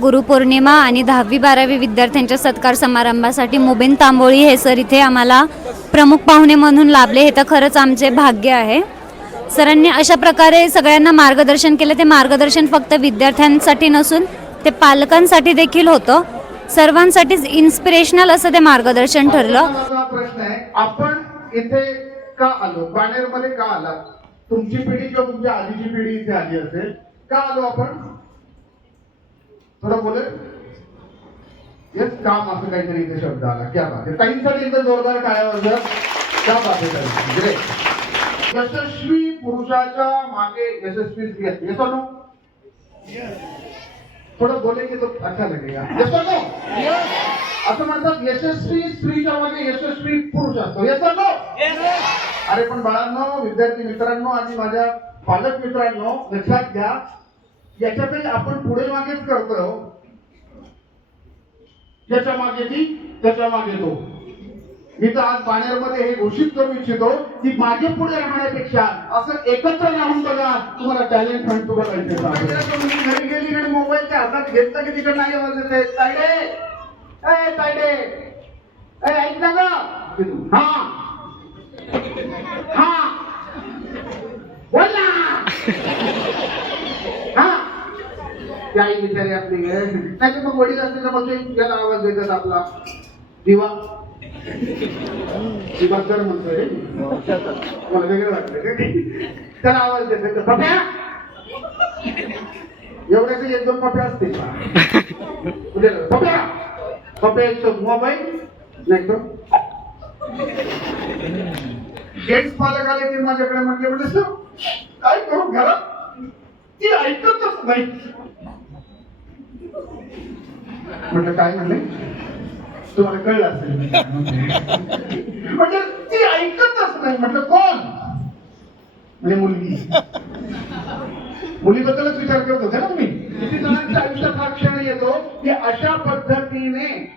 गुरुपौर्णिमा आणि दहावी बारावी विद्यार्थ्यांच्या सत्कार समारंभासाठी मुबीन तांबोळी हे सर इथे आम्हाला प्रमुख पाहुणे म्हणून लाभले. हे तर खरंच आमचे भाग्य आहे. सरांनी अशा प्रकारे सगळ्यांना मार्गदर्शन केलं. ते मार्गदर्शन फक्त विद्यार्थ्यांसाठी नसून ते पालकांसाठी देखील होतं. सर्वांसाठीच इन्स्पिरेशनल असं ते मार्गदर्शन ठरलं. प्रश्न आहे आपण इथे का आलो? बाणेरमध्ये का आलात? तुमची पिढी किंवा तुमच्या आधीची पिढी इथे आली असेल का आलो आपण? थोडं बोले येस काम असं काहीतरी इथे शब्द आला? क्या बात आहे. ताईंसाठी इथं जोरदार क्या बात आहे ताई. ग्रेट यशस्वी पुरुषाच्या मागे यशस्वी स्त्री असते. येतो नो थोडं बोले की तो अच्छा लगेगा. येतो नो असं म्हणतात यशस्वी स्त्रीच्या मागे यशस्वी पुरुष असतो. येतो नो अरे पण बाळांनो विद्यार्थी मित्रांनो आणि माझ्या पालक मित्रांनो लक्षात घ्या याच्यापैकी आपण पुढे मागेच करतोय हो. याच्या मागे ती त्याच्यामागे तो. मी तर आज बाणेरमध्ये हे घोषित करू इच्छितो की मागे पुढे राहण्यापेक्षा असं एकत्र राहून बघा तुम्हाला टॅलेंट फंड तुम्हाला घरी गेली आणि मोबाईलच्या हातात घेतलं की तिकडे नाही तायडे ए तायडे. ए ऐक ग. हा. हा. बोल ना. हा. ती आई बिचारी आपली नाही तर मग वडील असते तर मग ते याला आवाज देतात आपला. दिवा. दिवाकर म्हणतोय. मला वेगळं वाटतं का त्याला आवाज देतात तर पप्या. एवढे एक दोन पप्या असतील. पप्या. पप्या एक तो मोबाईल नाही तो जेंट्स पालक आले ते माझ्याकडे म्हटले म्हणजे सर काय करू घरात? ती ऐकतच नाही म्हटलं काय म्हणले तुम्हाला कळलं असेल. म्हणजे ती ऐकतच नाही. म्हटलं कोण? म्हणजे मुलगी. मुलीबद्दलच विचार करत होते ना मी किती जणांच्या आयुष्यात हा क्षण येतो की अशा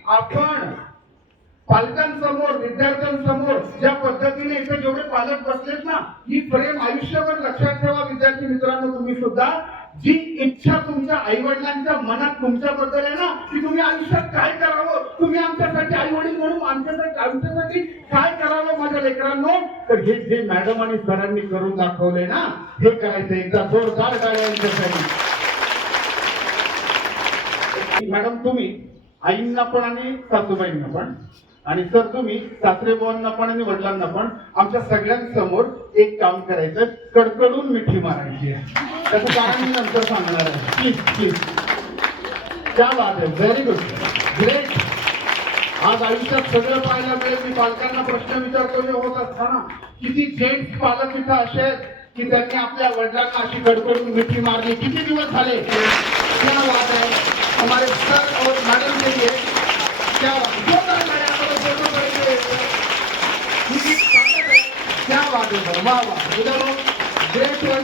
आपण पालकांसमोर विद्यार्थ्यांसमोर ज्या पद्धतीने इथे जेवढे पालक बसलेत ना ही प्रेम आयुष्यभर लक्षात ठेवा विद्यार्थी मित्रांनो तुम्ही सुद्धा. जी इच्छा तुमच्या आई वडिलांच्या मनात तुमच्याबद्दल आहे ना की तुम्ही आयुष्यात काय करावं? तुम्ही आमच्यासाठी आई वडील म्हणून आमच्यासाठी आमच्यासाठी काय करावं माझ्या लेकरांनो? तर हे जे मॅडम आणि सरांनी करून दाखवले ना हे करायचं एकदा जोरदार टाळ्या मॅडम तुम्ही आईंना पण आणि सासूबाईंना पण. आणि सर तुम्ही सासरे पण आणि वडिलांना पण आमच्या सगळ्यांसमोर एक काम करायचं कडकडून मिठी मारायची आहे. त्याचं कारण मी नंतर सांगणार आहे. प्लीज प्लीज त्या बात आहे व्हेरी गुड ग्रेट आज आयुष्यात सगळं पाहायला मिळेल. मी पालकांना प्रश्न विचारतो होत असताना. किती जेंट्स पालक इथं असे आहेत की त्यांनी आपल्या वडिलांना अशी कडकडून मिठी मारली. किती दिवस झाले? त्या वाद हमारे सर और मैडम के लिए क्या जोरदार तालियां हमारे दोनों करेंगे उनकी ताकत है। क्या बात है सर? वाह वाह। इधर ग्रेट वन